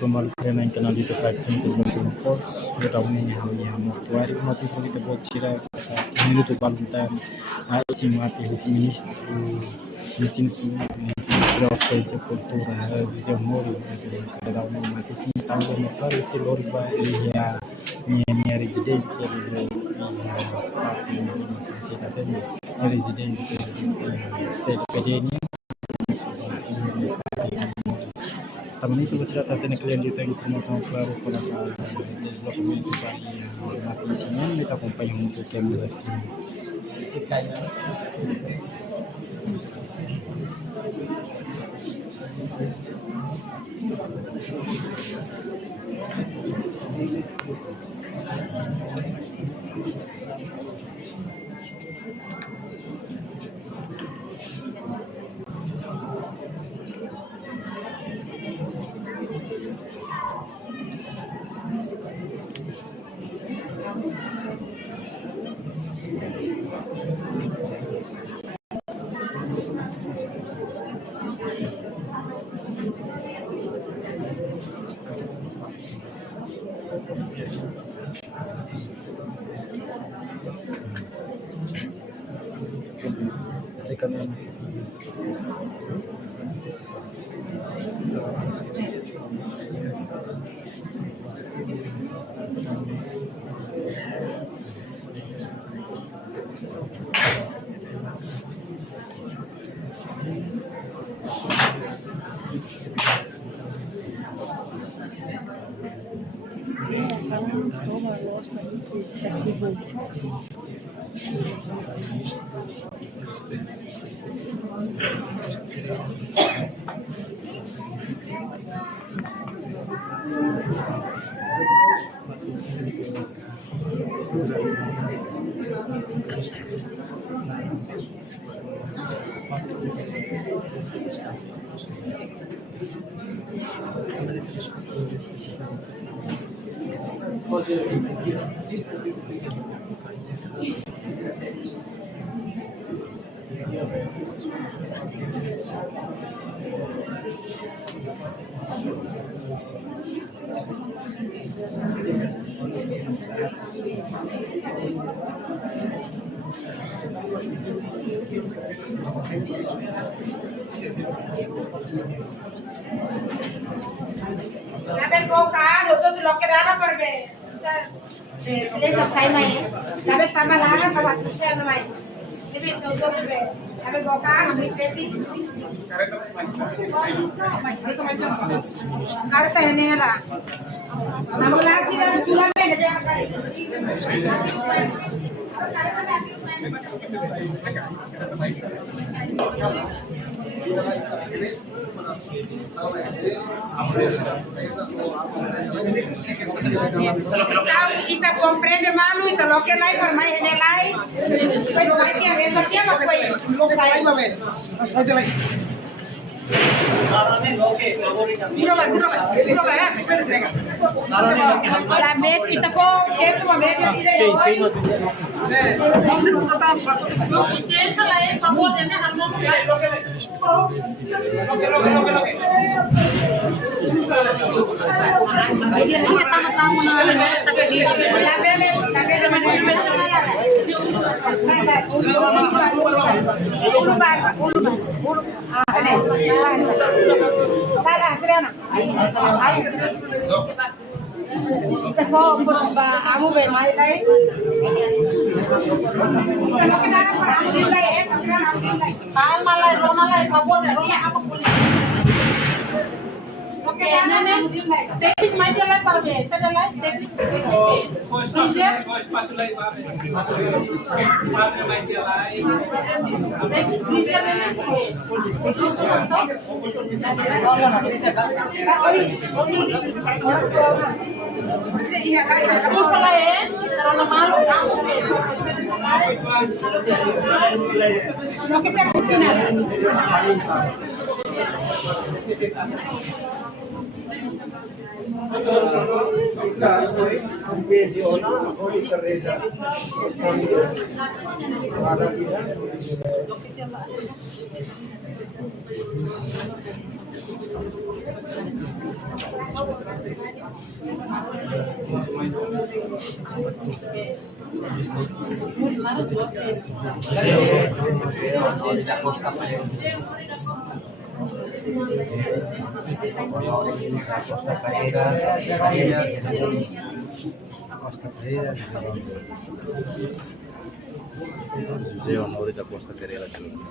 kembali kalian yang kenal YouTube live stream terbentuk pos berawalnya hanya mortuário motivo kita buat cira minuto Valentine esse mate esse ministro ensino processo cultura esse amor cada mate sim tanto mortuário esse lorba e a minha residência a residência CPD também itu bercerita tentang kelanjutan informasi baru pada development dari mati sini kita acompanha muito tempo da stream. Siksanya. Dapat buka, untuk di loker ada perbe. Selesai saya main. Dapat tambah lagi, tambah saya main. Jadi untuk perbe. Dapat buka, ambil peti. Karena ini lah. Nama lagi dan tulang beda. Kita comprende malu itu lo que lai per mai ne lai pues mai que eso tiempo pues lo sai saja lagi la met kita po que como met Teknik mai dia lai parbe, saya lai teknik pasu lai mai dia lai teknik dia José Honório da Costa Pereira de Lima.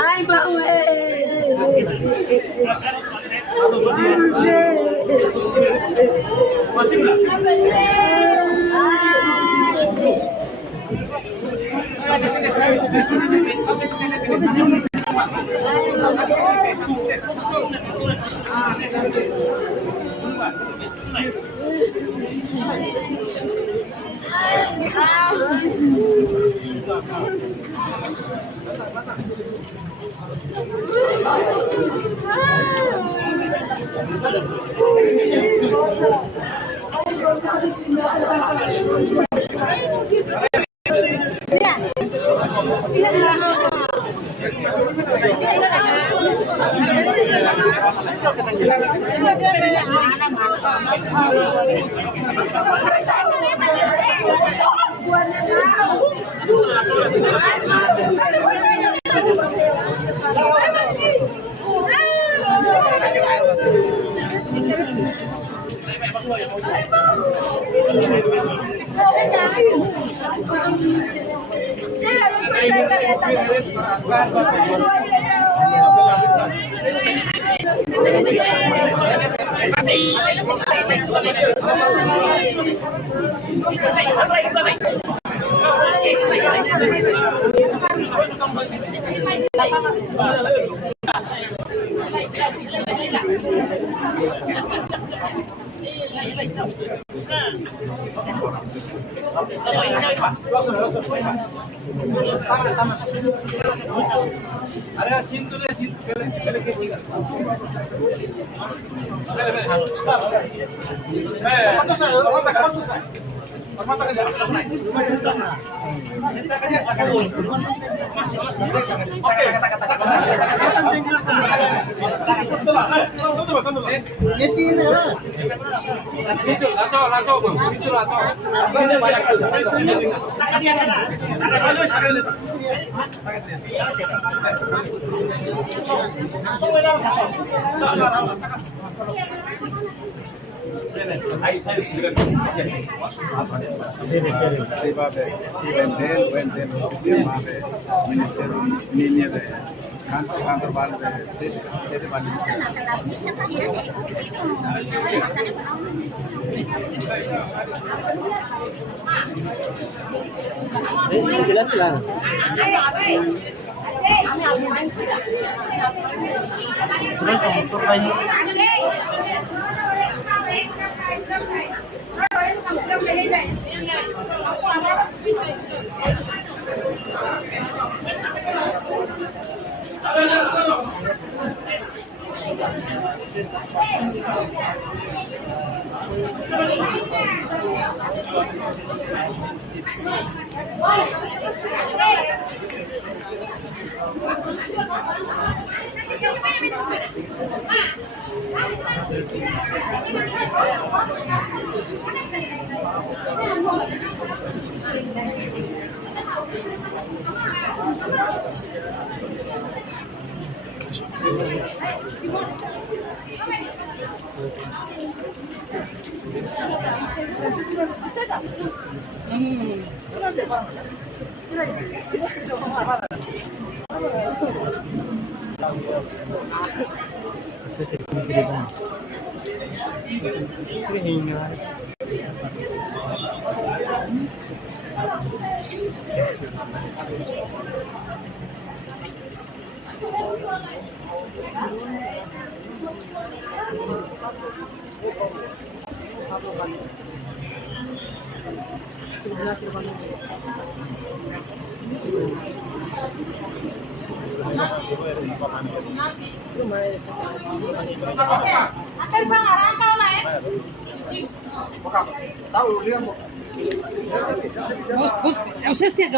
Ai bang Masih nggak? Vocês têm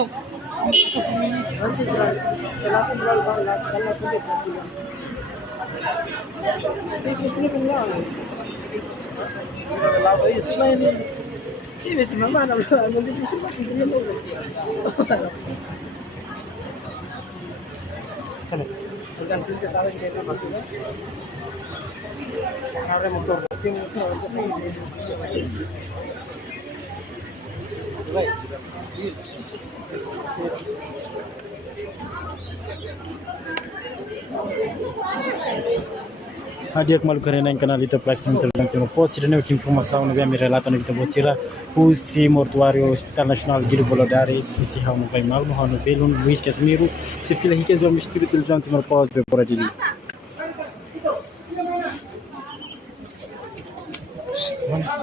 Hadir kembali ke Renang Kanal Ita Plakstream Terbantu Post dan ke informação no me relata no kita botira o si mortuário Hospital Nacional Guido Bolodari se hau no vai mal no hanu belun Luiz Casimiro se fila hikes o mistura televisão timor pós be por ali